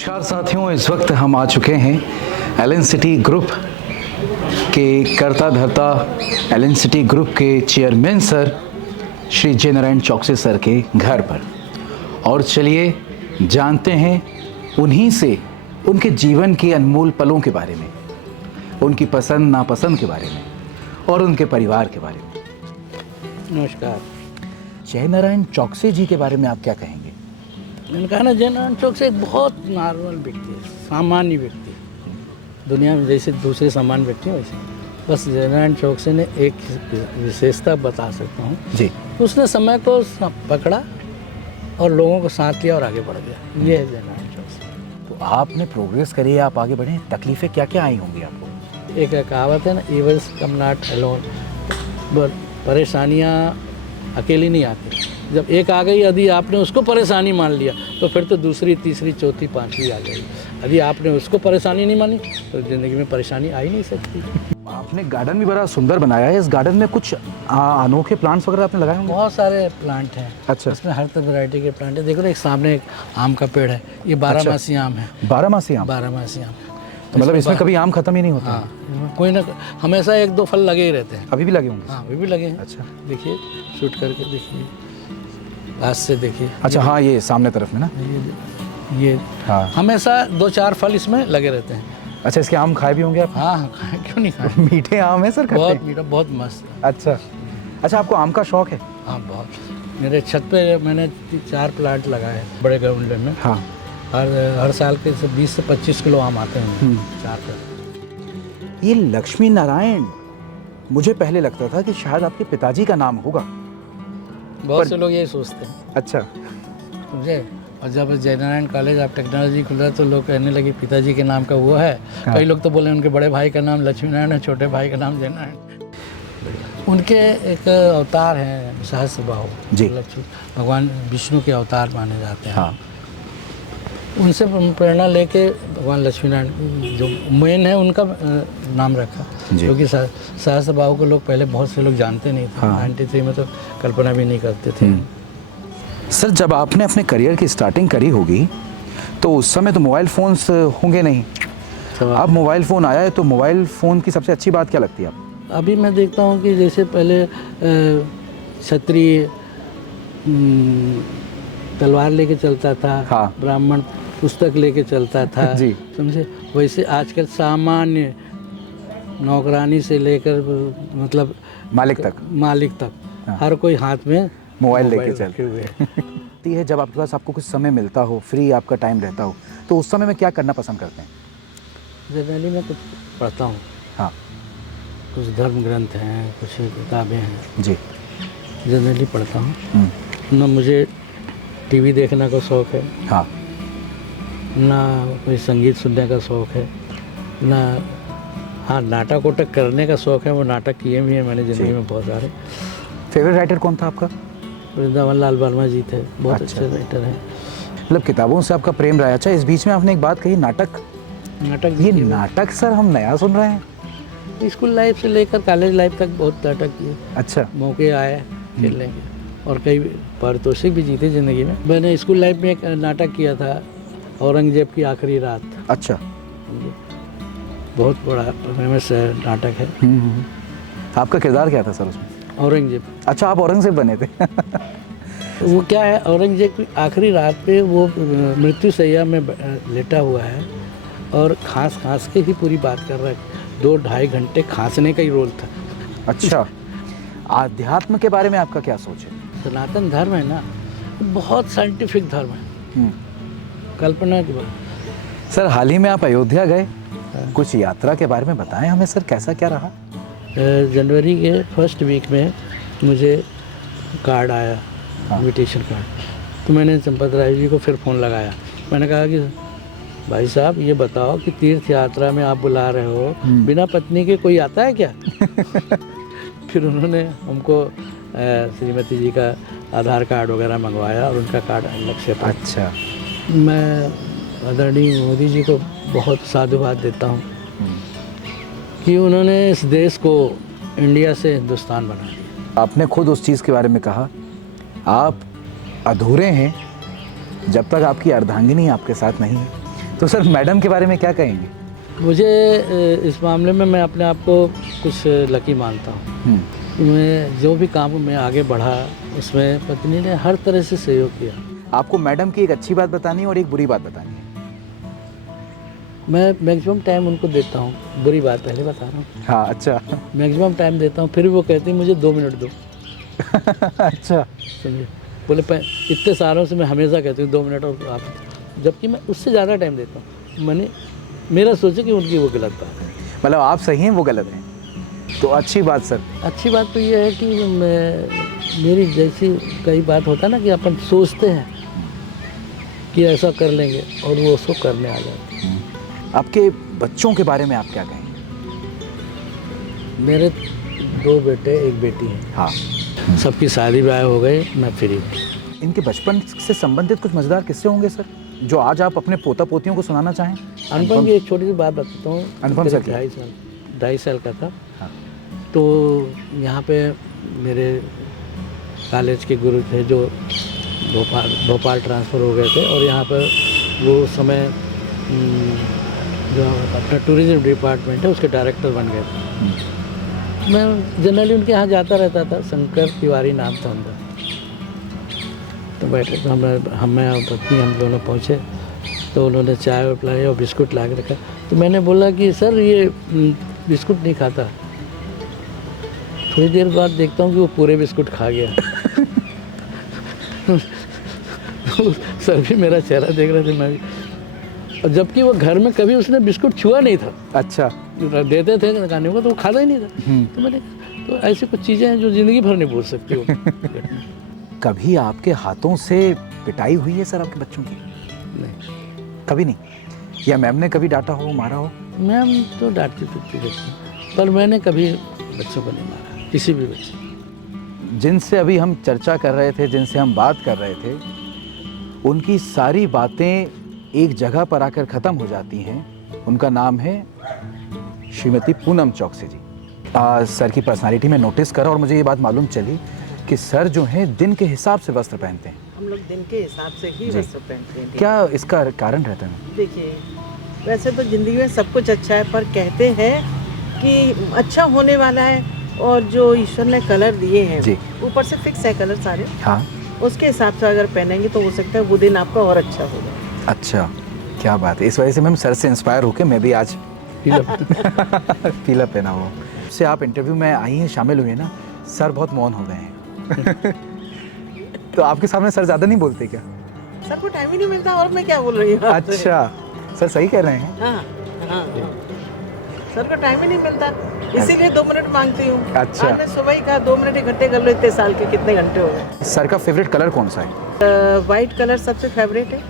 नमस्कार साथियों, इस वक्त हम आ चुके हैं एलन सिटी ग्रुप के कर्ता धर्ता, एलन सिटी ग्रुप के चेयरमैन सर श्री जय नारायण चौकसे सर के घर पर। और चलिए जानते हैं उन्हीं से उनके जीवन के अनमोल पलों के बारे में, उनकी पसंद नापसंद के बारे में और उनके परिवार के बारे में। नमस्कार। जय नारायण चौकसे जी के बारे में आप क्या कहेंगे? मैंने कहा ना, जय नारायण चौकसे एक बहुत नॉर्मल व्यक्ति है, सामान्य व्यक्ति। दुनिया में जैसे दूसरे सामान्य व्यक्ति हैं वैसे बस जय नारायण चौकसे ने एक विशेषता बता सकता हूँ जी। उसने समय को पकड़ा और लोगों को साथ लिया और आगे बढ़ गया। ये है जय नारायण चौकसे। तो आपने प्रोग्रेस करी, आप आगे बढ़े, तकलीफें क्या क्या आई होंगी आपको? एक कहावत है ना, ईवल्स कम नॉट अलोन। परेशानियाँ अकेली नहीं आती। जब एक आ गई, यदि आपने उसको परेशानी मान लिया तो फिर तो दूसरी, तीसरी, चौथी, पांचवी आ जाएगी। यदि आपने उसको परेशानी नहीं मानी तो ज़िंदगी में परेशानी आ ही नहीं सकती। आपने गार्डन भी बड़ा सुंदर बनाया है। इस गार्डन में कुछ अनोखे प्लांट्स वगैरह आपने लगाए होंगे? बहुत सारे प्लांट हैं। अच्छा। इसमें हर तरह वैरायटी के प्लांट है। देखो ना, एक सामने एक आम का पेड़ है, ये 12 मासी आम है। 12 मासी आम? 12 मासी आम। तो मतलब इसमें कभी आम खत्म ही नहीं होता? हाँ, कोई ना हमेशा एक दो फल लगे ही रहते हैं। अभी भी लगे होंगे? हाँ, अभी भी लगे हैं। अच्छा, देखिए, शूट करके देखिए, पास से देखिए। अच्छा, हाँ, ये सामने तरफ में ना, ये हाँ, हमेशा 2-4 फल इसमें लगे रहते हैं। अच्छा, इसके आम खाए भी होंगे आप? हाँ हाँ, क्यों नहीं खाए। मीठे आम है सर? बहुत खट्टे? मीठा, बहुत मस्त। अच्छा अच्छा, आपको आम का शौक है? हाँ, बहुत। मेरे छत पे मैंने 4 प्लांट लगाए हैं बड़े गमले में। हाँ। हर साल के 20 से 25 किलो आम आते हैं 4 पे। ये लक्ष्मी नारायण, मुझे पहले लगता था कि शायद आपके पिताजी का नाम होगा। बहुत से लोग यही सोचते हैं। अच्छा। समझे। और जब जय नारायण कॉलेज ऑफ टेक्नोलॉजी खुला तो लोग कहने लगे पिताजी के नाम का वो है। हाँ। कई लोग तो बोले उनके बड़े भाई का नाम लक्ष्मी नारायण है, छोटे भाई का नाम जय नारायण। उनके एक अवतार हैं सहस्त्रबाहु जी। लक्ष्मी, भगवान विष्णु के अवतार माने जाते हैं। हाँ। उनसे प्रेरणा लेके भगवान लक्ष्मी नारायण जो मेन है उनका नाम रखा, क्योंकि सहस्त्रबाहु को लोग पहले बहुत से लोग जानते नहीं थे। हाँ। 93 में तो कल्पना भी नहीं करते थे। सर, जब आपने अपने करियर की स्टार्टिंग करी होगी तो उस समय तो मोबाइल फ़ोन्स होंगे नहीं। अब मोबाइल फ़ोन आया है तो मोबाइल फ़ोन की सबसे अच्छी बात क्या लगती है आपको? अभी मैं देखता हूँ कि जैसे पहले क्षत्रिय तलवार लेके चलता था। हाँ। ब्राह्मण पुस्तक लेके चलता था। जी। समझे। वैसे आजकल सामान्य नौकरानी से लेकर मतलब मालिक तक हाँ। हर कोई हाथ में मोबाइल लेके रखे हुए है। है। जब आपके पास आपको कुछ समय मिलता हो, फ्री आपका टाइम रहता हो, तो उस समय में क्या करना पसंद करते हैं? जनरली मैं कुछ पढ़ता हूँ। हाँ। कुछ धर्म ग्रंथ हैं, कुछ किताबें हैं। जी। जनरली पढ़ता हूँ। ना मुझे टीवी देखने का शौक़ है, हाँ। ना कोई संगीत सुनने का शौक़ है, ना हाँ नाटक वाटक करने का शौक़ है। वो नाटक किए भी हैं मैंने ज़िंदगी में बहुत सारे। फेवरेट राइटर कौन था आपका? वृंदावन लाल वर्मा जी थे, बहुत अच्छा। अच्छे राइटर हैं। मतलब किताबों से आपका प्रेम रहा। अच्छा, इस बीच में आपने एक बात कही, नाटक। ये नाटक सर हम नया सुन रहे हैं। स्कूल लाइफ से लेकर कॉलेज लाइफ तक बहुत नाटक किए। अच्छा। मौके आए खेलने के और कई पारितोषिक भी जीते ज़िंदगी में। मैंने स्कूल लाइफ में एक नाटक किया था, औरंगजेब की आखिरी रात। अच्छा। बहुत बड़ा फेमस नाटक है। आपका किरदार क्या था सर उसमें? औरंगजेब। अच्छा, आप औरंगजेब बने थे। वो क्या है, औरंगजेब की आखिरी रात पे वो मृत्यु शैया में लेटा हुआ है और खांस के ही पूरी बात कर रहा है। 2-2.5 घंटे खांसने का ही रोल था। अच्छा। आध्यात्म के बारे में आपका क्या सोच है? सनातन धर्म है ना, बहुत साइंटिफिक धर्म है, कल्पना की बात। सर, हाल ही में आप अयोध्या गए, कुछ यात्रा के बारे में बताएं हमें सर, कैसा क्या रहा? जनवरी के फर्स्ट वीक में मुझे कार्ड आया, इन्विटेशन कार्ड। तो मैंने चंपत राय जी को फिर फ़ोन लगाया। मैंने कहा कि भाई साहब ये बताओ कि तीर्थ यात्रा में आप बुला रहे हो, बिना पत्नी के कोई आता है क्या? फिर उन्होंने हमको श्रीमती जी का आधार कार्ड वगैरह मंगवाया और उनका कार्ड अलग से। अच्छा। मैं आदरणीय मोदी जी को बहुत साधुवाद देता हूँ कि उन्होंने इस देश को इंडिया से हिंदुस्तान बना दिया। आपने खुद उस चीज़ के बारे में कहा, आप अधूरे हैं जब तक आपकी अर्धांगिनी आपके साथ नहीं है। तो सर मैडम के बारे में क्या कहेंगे? मुझे इस मामले में मैं अपने आप को कुछ लकी मानता हूँ। मैं जो भी काम में आगे बढ़ा उसमें पत्नी ने हर तरह से सहयोग किया। आपको मैडम की एक अच्छी बात बतानी है और एक बुरी बात बतानी है। मैं मैक्सिमम टाइम उनको देता हूँ, बुरी बात पहले बता रहा हूँ। हाँ, अच्छा। मैक्सिमम टाइम देता हूँ, फिर भी वो कहती है मुझे 2 मिनट दो। अच्छा। समझे? बोले इतने सालों से मैं हमेशा कहती हूँ 2 मिनट और आप, जबकि मैं उससे ज़्यादा टाइम देता हूँ। मैंने मेरा सोचा कि उनकी वो गलत बात है। मतलब आप सही हैं, वो गलत हैं, तो अच्छी बात सर। अच्छी बात तो ये है कि मेरी जैसी कई बात होता है ना कि अपन सोचते हैं कि ऐसा कर लेंगे और वो उसको करने आ जाते हैं। आपके बच्चों के बारे में आप क्या कहेंगे? मेरे 2 बेटे 1 बेटी है। हाँ। सबकी शादी ब्याह हो गए, मैं फ्री हूँ। इनके बचपन से संबंधित कुछ मज़ेदार किस्से होंगे सर, जो आज आप अपने पोता पोतियों को सुनाना चाहें? अनुपम की एक छोटी सी बात बताता हूँ। अनुपम सर की? 2.5 साल का था। हाँ। तो यहाँ पे मेरे कॉलेज के गुरु थे जो भोपाल ट्रांसफ़र हो गए थे, और यहाँ पर वो समय जो अपना टूरिज़्म डिपार्टमेंट है उसके डायरेक्टर बन गए थे। मैं जनरली उनके यहाँ जाता रहता था। शंकर तिवारी नाम था उनका। तो बैठे तो मैं और पत्नी हम दोनों पहुँचे, तो उन्होंने चाय पिलाई और बिस्कुट ला के रखा। तो मैंने बोला कि सर ये बिस्कुट नहीं खाता। थोड़ी देर बाद देखता हूँ कि वो पूरे बिस्कुट खा गया। सर भी मेरा चेहरा देख रहे थे, मैं भी। और जबकि वो घर में कभी उसने बिस्कुट छुआ नहीं था। अच्छा। देते थे खाने को तो वो खाता ही नहीं था। तो मैंने तो ऐसी कुछ चीज़ें हैं जो ज़िंदगी भर नहीं भूल सकती हो। कभी आपके हाथों से पिटाई हुई है सर आपके बच्चों की? नहीं, कभी नहीं? या मैम ने कभी डांटा हो, मारा हो? मैम तो डांटती पीटती रहती, पर मैंने कभी बच्चों को नहीं मारा, किसी भी बच्चे। जिनसे अभी हम चर्चा कर रहे थे, जिनसे हम बात कर रहे थे, उनकी सारी बातें एक जगह पर आकर ख़त्म हो जाती हैं। उनका नाम है श्रीमती पूनम चौकसी जी। सर की पर्सनालिटी में नोटिस करा और मुझे ये बात मालूम चली कि सर जो हैं दिन के हिसाब से वस्त्र पहनते हैं। हम लोग दिन के हिसाब से ही वस्त्र पहनते हैं। क्या इसका कारण रहता है? देखिए, वैसे तो ज़िंदगी में सब कुछ अच्छा है, पर कहते हैं कि अच्छा होने वाला है, और जो ईश्वर ने कलर दिए हैं जी, ऊपर से फिक्स है कलर सारे। हाँ, उसके हिसाब से अगर पहनेंगे तो हो सकता है वो दिन आपका और अच्छा होगा। अच्छा, क्या बात है। इस वजह से मैम सर से इंस्पायर होकर मैं भी आज पीला पहना हुआ। से आप इंटरव्यू में आई हैं, शामिल हुई हैं ना, सर बहुत मौन हो गए हैं। तो आपके सामने सर ज़्यादा नहीं बोलते क्या? सर को टाइम ही नहीं मिलता, और मैं क्या बोल रही हूँ आपसे। अच्छा, सर सही कह रहे हैं। हाँ हाँ, सर को टाइम ही नहीं मिलता, इसीलिए 2 मिनट मांगती हूँ। अच्छा। आज मैं सुबह ही कहा 2 मिनट इकट्ठे कर लो, इतने साल के कितने घंटे हो गए। सर का फेवरेट कलर कौन सा है? वाइट कलर सबसे फेवरेट है।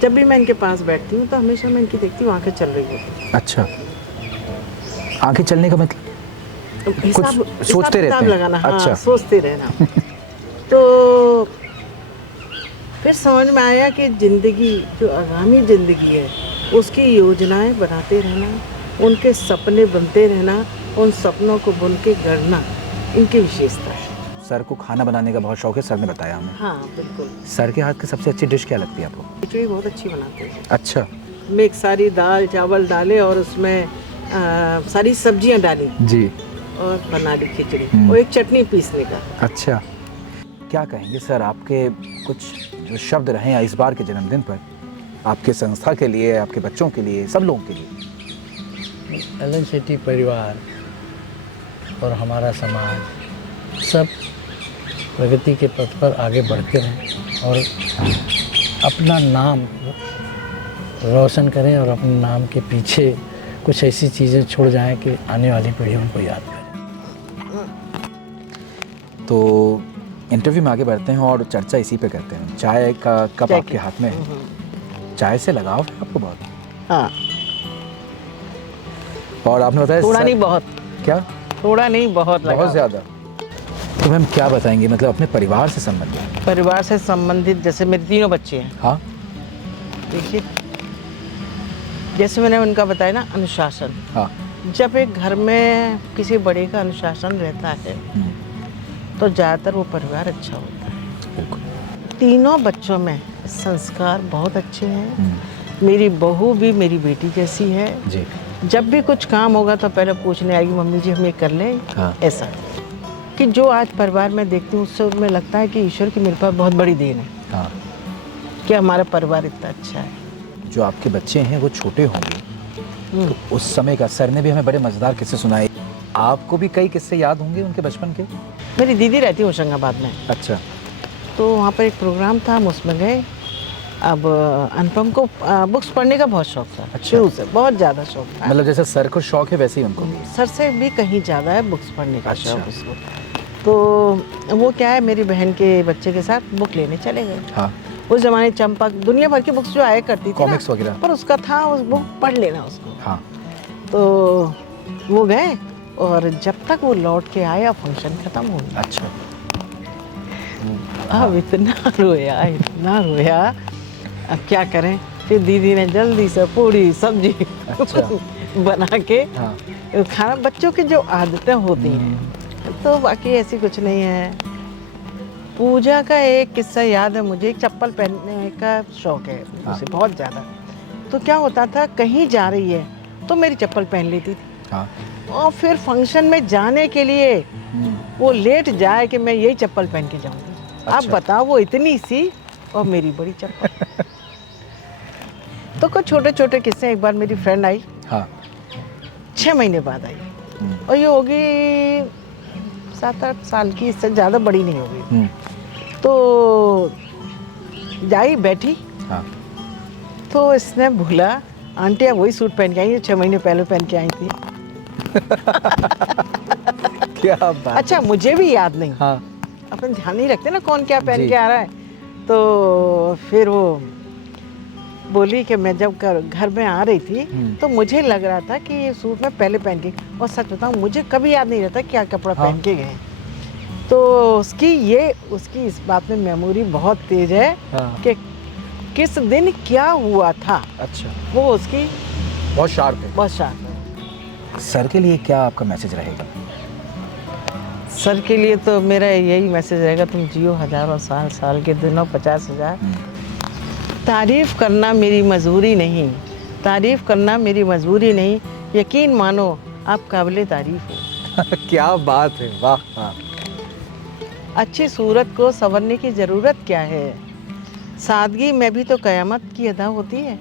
जब भी मैं इनके पास बैठती हूँ तो हमेशा मैं इनकी देखती हूँ आंखें चल रही होती हैं। अच्छा, आंखें चलने का मतलब? सोचते रहते हैं। लगाना। हाँ, अच्छा। सोचते रहना। तो फिर समझ में आया कि ज़िंदगी जो आगामी ज़िंदगी है उसकी योजनाएं बनाते रहना, उनके सपने बनते रहना, उन सपनों को बुन के गढ़ना इनकी विशेषता है। सर को खाना बनाने का बहुत शौक है, सर ने बताया हमें। हाँ बिल्कुल। सर के हाथ की सबसे अच्छी डिश क्या लगती है आपको? खिचड़ी बहुत अच्छी बनाते हैं। अच्छा। मिक्स सारी दाल चावल डाले और उसमें सारी सब्जियां डाली जी, और बना ली खिचड़ी, और एक चटनी पीसने का। अच्छा। क्या कहेंगे सर, आपके कुछ जो शब्द रहे हैं इस बार के जन्मदिन पर, आपके संस्था के लिए, आपके बच्चों के लिए, सब लोगों के लिए? एलन सिटी परिवार और हमारा समाज सब प्रगति के पथ पर आगे बढ़ते रहें और अपना नाम रोशन करें, और अपने नाम के पीछे कुछ ऐसी चीज़ें छोड़ जाएं कि आने वाली पीढ़ी उनको याद करे। तो इंटरव्यू में आगे बढ़ते हैं और चर्चा इसी पे करते हैं। चाय का कप आपके हाथ में है, चाय से लगाव है आपको बहुत? हाँ, और आपने बताया थोड़ा नहीं बहुत। क्या? थोड़ा नहीं बहुत लगा। बहुत ज़्यादा। तो मैम क्या बताएंगे, मतलब अपने परिवार से संबंधित? परिवार से संबंधित जैसे मेरे 3 बच्चे हैं। हाँ। देखिए, जैसे मैंने उनका बताया ना, अनुशासन। हाँ। जब एक घर में किसी बड़े का अनुशासन रहता है तो ज़्यादातर वो परिवार अच्छा होता है। बिल्कुल। 3 बच्चों में संस्कार बहुत अच्छे हैं, मेरी बहू भी मेरी बेटी जैसी है। जी। जब भी कुछ काम होगा तो पहले पूछने आएगी, मम्मी जी हम ये कर लें। हाँ। ऐसा कि जो आज परिवार में देखती हूँ उससे उनमें लगता है कि ईश्वर की मेरे पास बहुत बड़ी देन है हाँ। कि हमारा परिवार इतना अच्छा है। जो आपके बच्चे हैं वो छोटे होंगे तो उस समय का सर ने भी हमें बड़े मज़ेदार किस्से सुनाए, आपको भी कई किस्से याद होंगे उनके बचपन के? मेरी दीदी रहती है होशंगाबाद में, अच्छा। तो वहाँ पर एक प्रोग्राम था, हम उसमें गए। अब अनुपम को बुक्स पढ़ने का बहुत शौक था। अच्छा। शुरू से बहुत ज़्यादा शौक था। मतलब जैसे सर को शौक है वैसे ही उनको भी? सर से भी कहीं ज़्यादा है बुक्स पढ़ने का अच्छा। शौक उसको। तो वो क्या है, मेरी बहन के बच्चे के साथ बुक लेने चले गए। हाँ। उस ज़माने चंपक दुनिया भर की बुक्स जो आया करती थी ना, कॉमिक्स वगैरह। पर उसका था उस बुक पढ़ लेना उसको। हाँ। तो वो गए और जब तक वो लौट के आया फंक्शन ख़त्म हो गया। अच्छा। अब इतना रोया, अब क्या करें। फिर दीदी ने जल्दी से पूरी सब्जी अच्छा। बना के हाँ। खाना, बच्चों की जो आदतें होती हैं, तो बाकी ऐसी कुछ नहीं है। पूजा का एक किस्सा याद है मुझे, एक चप्पल पहनने का शौक है उसे बहुत ज़्यादा। तो क्या होता था, कहीं जा रही है तो मेरी चप्पल पहन लेती थी। हाँ। और फिर फंक्शन में जाने के लिए वो लेट जाए कि मैं यही चप्पल पहन के जाऊंगी। अच्छा। अब बताओ, वो इतनी सी और मेरी बड़ी चप्पल। तो कुछ छोटे छोटे किस्से। एक बार मेरी फ्रेंड आई, हाँ। 6 महीने बाद आई, और ये होगी 7-8 साल की, इससे ज़्यादा बड़ी नहीं होगी। तो जाई बैठी, हाँ। तो इसने भूला, आंटी आप वही सूट पहन के आई, 6 महीने पहले पहन के आई थी। क्या बात। अच्छा, मुझे भी याद नहीं। हाँ। अपन ध्यान नहीं रखते ना कौन क्या पहन जी। के आ रहा है। तो फिर वो बोली कि मैं जब घर में आ रही थी तो मुझे लग रहा था कि ये सूट मैं पहले पहन के, और सच बताऊं मुझे कभी याद नहीं रहता क्या कपड़ा पहन के गए। तो उसकी इस बात में मेमोरी बहुत तेज है कि किस दिन क्या हुआ था। अच्छा। वो उसकी बहुत शार्प है। बहुत शार्प है। सर के लिए क्या आपका मैसेज रहेगा? सर के लिए तो मेरा यही मैसेज रहेगा, तुम जियो हजारों साल, साल के दिनों 50,000। तारीफ करना मेरी मजबूरी नहीं, तारीफ करना मेरी मजबूरी नहीं, यकीन मानो आप काबिले तारीफ हो। क्या बात है, वाह। हाँ। अच्छी सूरत को संवरने की ज़रूरत क्या है, सादगी में भी तो कयामत की अदा होती है।